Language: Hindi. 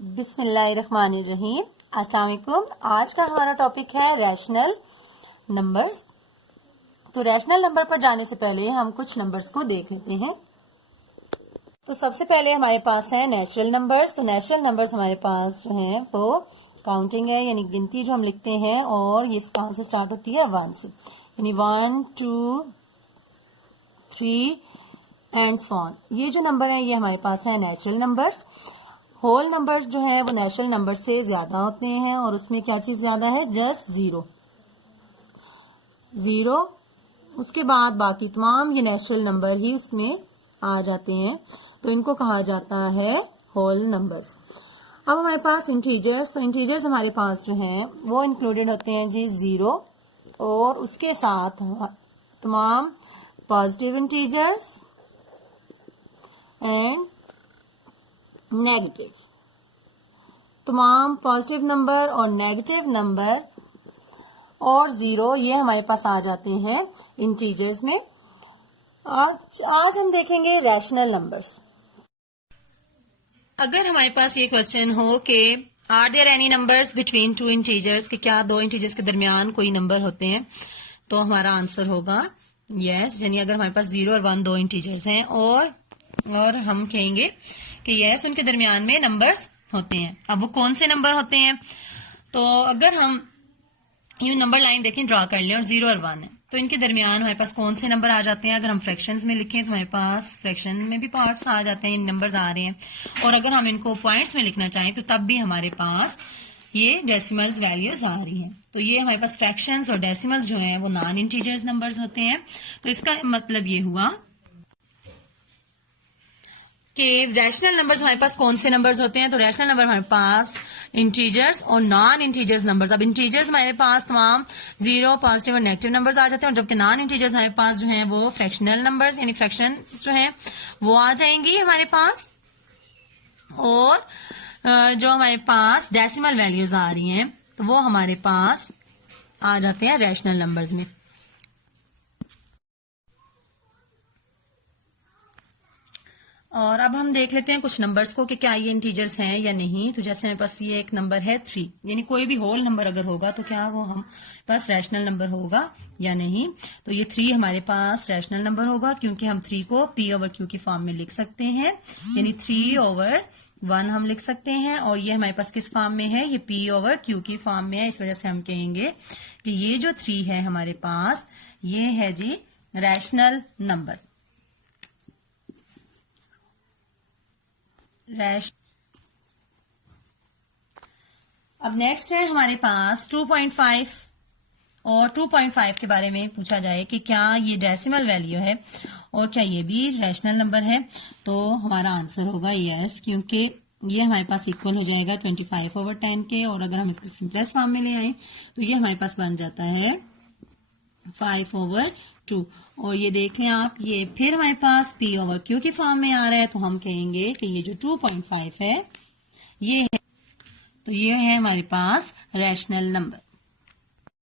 बिस्मिल्लाहिर्रहमानिर्रहीम। अस्सलाम वालेकुम। आज का हमारा टॉपिक है रैशनल नंबर्स। तो रैशनल नंबर पर जाने से पहले हम कुछ नंबर्स को देख लेते हैं। तो सबसे पहले हमारे पास है नेचुरल नंबर्स। तो नेचुरल नंबर्स हमारे पास जो है वो काउंटिंग है, यानी गिनती जो हम लिखते हैं, और ये कहाँ से स्टार्ट होती है, 1 से, यानी 1 2 3 एंड सो ऑन। ये जो नंबर है ये हमारे पास है नेचुरल नंबर्स। होल नंबर्स जो है वो नेचुरल नंबर से ज्यादा होते हैं, और उसमें क्या चीज ज्यादा है, जस्ट जीरो। उसके बाद बाकी तमाम ये नेचुरल नंबर ही उसमें आ जाते हैं, तो इनको कहा जाता है होल नंबर्स। अब हमारे पास इंटीजर्स। तो इंटीजर्स हमारे पास जो हैं वो इंक्लूडेड होते हैं जी 0, और उसके साथ तमाम पॉजिटिव इंटीजर्स एंड नेगेटिव। तमाम पॉजिटिव नंबर और नेगेटिव नंबर और 0 ये हमारे पास आ जाते हैं इंटीजर्स में। आज हम देखेंगे रैशनल नंबर्स। अगर हमारे पास ये क्वेश्चन हो कि are there any numbers between two integers, कि क्या दो इंटीजर्स के दरमियान कोई नंबर होते हैं, तो हमारा आंसर होगा यस। यानी अगर हमारे पास 0 और 1 दो इंटीजर्स हैं और हम कहेंगे कि यस उनके दरमियान में नंबर्स होते हैं। अब वो कौन से नंबर होते हैं, तो अगर हम ये नंबर लाइन देखें, ड्रा कर लें, और 0 और 1 है, तो इनके दरमियान हमारे पास कौन से नंबर आ जाते हैं। अगर हम फ्रैक्शंस में लिखें तो हमारे पास फ्रैक्शन में भी पार्ट्स आ जाते हैं, नंबर्स आ रहे हैं, और अगर हम इनको पॉइंट्स में लिखना चाहें तो तब भी हमारे पास ये डेसिमल्स वैल्यूज आ रही हैं। तो ये हमारे पास फ्रैक्शंस और डेसिमल्स जो हैं वो नॉन इंटीजर्स नंबर्स होते हैं। तो इसका मतलब ये हुआ कि रैशनल नंबर्स हमारे पास कौन से नंबर्स होते हैं। तो रैशनल नंबर हमारे पास इंटीजर्स और नॉन इंटीजर्स नंबर्स। अब इंटीजर्स हमारे पास तमाम 0, पॉजिटिव और नेगेटिव नंबर्स आ जाते हैं, और जबकि नॉन इंटीजर्स हमारे पास जो है वो फ्रैक्शनल नंबर्स यानी फ्रैक्शंस जो है वो आ जाएंगी हमारे पास, और जो हमारे पास डेसिमल वैल्यूज आ रही हैं तो वो हमारे पास आ जाते हैं रैशनल नंबर्स में। और अब हम देख लेते हैं कुछ नंबर्स को कि क्या ये इंटीजर्स हैं या नहीं। तो जैसे हमारे पास ये एक नंबर है 3, यानी कोई भी होल नंबर अगर होगा तो क्या वो हम पास रैशनल नंबर होगा या नहीं। तो ये 3 हमारे पास रैशनल नंबर होगा, क्योंकि हम 3 को p/q की फॉर्म में लिख सकते हैं, यानी 3/1 हम लिख सकते हैं। और ये हमारे पास किस फॉर्म में है, ये p/q की फॉर्म में है। इस वजह से हम कहेंगे कि ये जो 3 है हमारे पास, ये है जी रैशनल नंबर। अब नेक्स्ट है हमारे पास 2.5, और 2.5 के बारे में पूछा जाए कि क्या ये डेसिमल वैल्यू है और क्या ये भी रैशनल नंबर है, तो हमारा आंसर होगा यस, क्योंकि ये हमारे पास इक्वल हो जाएगा 25/10 के, और अगर हम इसको सिंपलेस्ट फॉर्म में ले आए तो ये हमारे पास बन जाता है 5/2। और ये देख लें आप, ये फिर हमारे पास p/q की फॉर्म में आ रहा है, तो हम कहेंगे कि ये जो 2.5 है ये है, तो ये है हमारे पास रैशनल नंबर।